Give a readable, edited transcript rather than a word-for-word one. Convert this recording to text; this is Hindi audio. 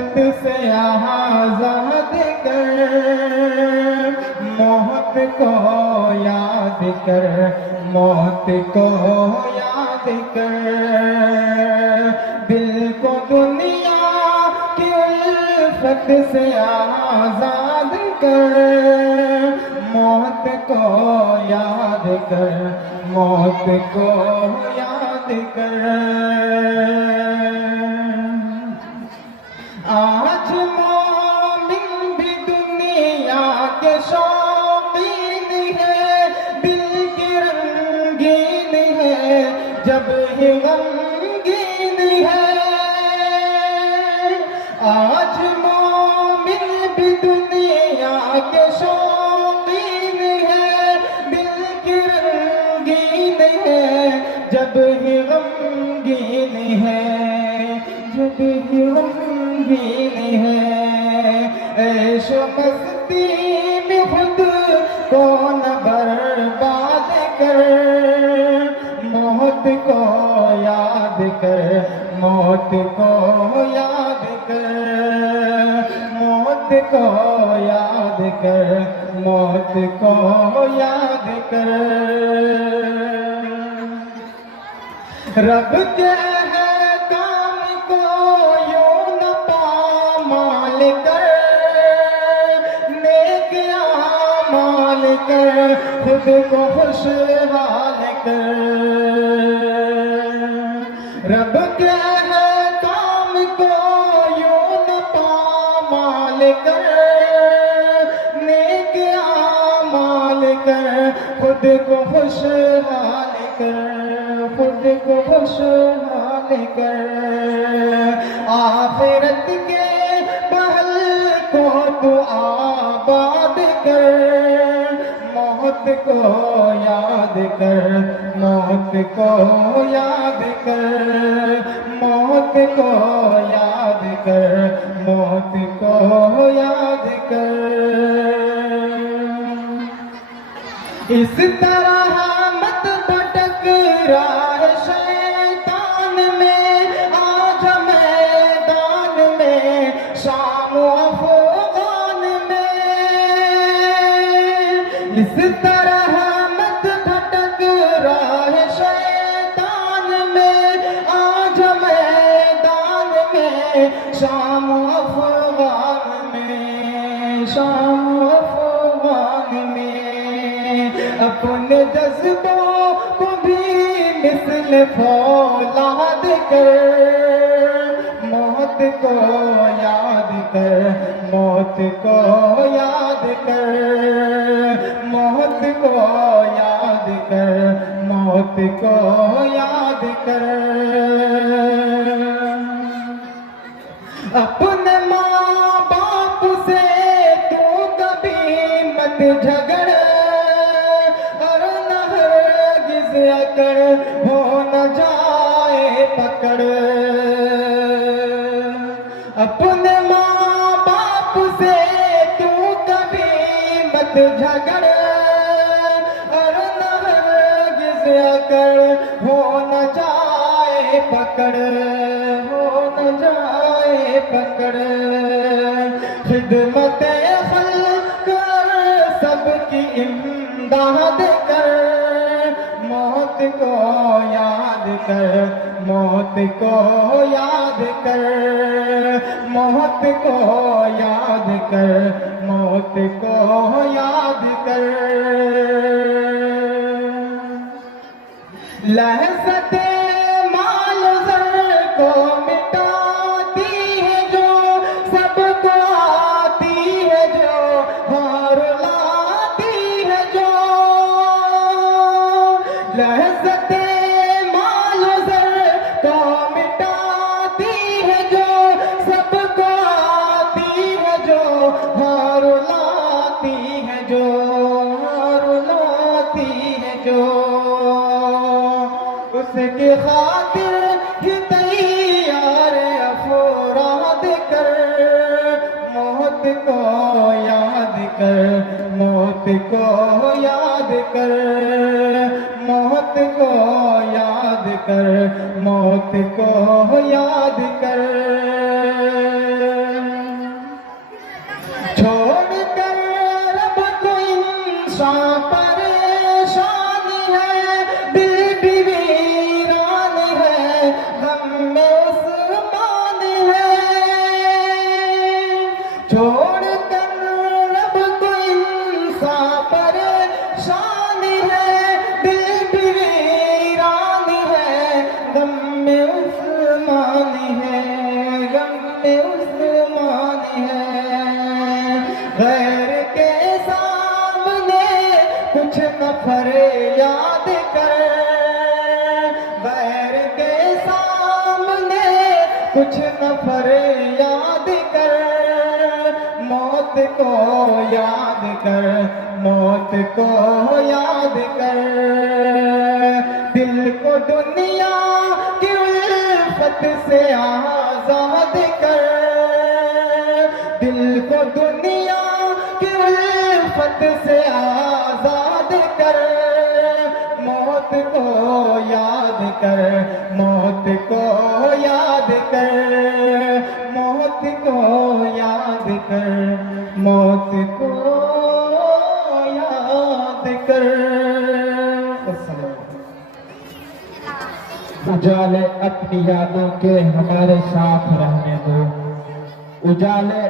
वहशत से आज़ाद कर, मौत को याद कर, मौत को याद कर। दिल को दुनिया की उल्फत से आज़ाद कर, मौत को याद कर, मौत को याद कर। आज मोमिन भी दुनिया के शौकीन है, दिल की रंगीन है, जब ही गमगीन है। आज मोमिन भी दुनिया के शौकीन है, दिल की रंगीन है, जब ही गमगीन है, जब ही गमगीन है। ऐशो मस्ती में खुद को न बर्बाद कर, मौत को याद कर, मौत को याद कर, मौत को याद कर, मौत को याद कर। रब के है काम को यूं न पामाल कर, नेक आमाल कर, खुद को खुशहाल कर। रब के है काम को यूं न पामाल कर, नेक आमाल कर, खुद को खुशहाल कर, खुद को खुशहाल कर। आखिरत के महल को तू आबाद कर, मौत को याद कर, मौत को याद कर, मौत को याद कर, मौत को याद कर। इस तरह मत भटक राह शैतान में, आज मैदान में, शाम अफगान में। इस तरह मत भटक राह शैतान में, आज मैदान में, शाम अफगान में, शाम अफगान में। अपने जज्बों को भी मिस्ल फौलाद कर, मौत को याद कर, मौत को याद कर, मौत को याद कर, मौत को याद कर। अपने माँ बाप से तू कभी मत झगड़, अकड़ हो न जाए पकड़। अपने माँ बाप से तू कभी मत झगड़, और नरगिज़ अकड़ हो न जाए पकड़, हो न जाए पकड़। खिदमत खल्क़ सबकी इमदाद कर, मौत को याद कर, मौत को याद कर, मौत को याद कर, मौत को याद कर। लहज़ते माल ज़र को मिटाती है जो, सबको आती है जो, हार लाती है जो। लहज़ते माल ज़र को मिटाती है जो, सबको आती है जो, हार लाती है जो, हार लाती है जो। उसके खातिर ही तैयार अफराद कर, मौत को याद कर, मौत को याद कर, मौत को याद कर, मौत को याद कर। छोड़ कर रब को इंसान परेशान है, दिल भी वीरान है, गम में उस्मान है, गम में उस्मान है। गैर के सामने कुछ न फरियाद कर, गैर के सामने कुछ न फरियाद कर, मौत को याद कर, मौत को याद कर। दिल को दुनिया की उल्फत से आजाद कर, दिल को दुनिया की उल्फत से आजाद कर। मौत को याद कर, मौत को याद कर, मौत को याद कर, मौत को याद कर। उजाले अपनी यादों के हमारे साथ रहने दो, उजाले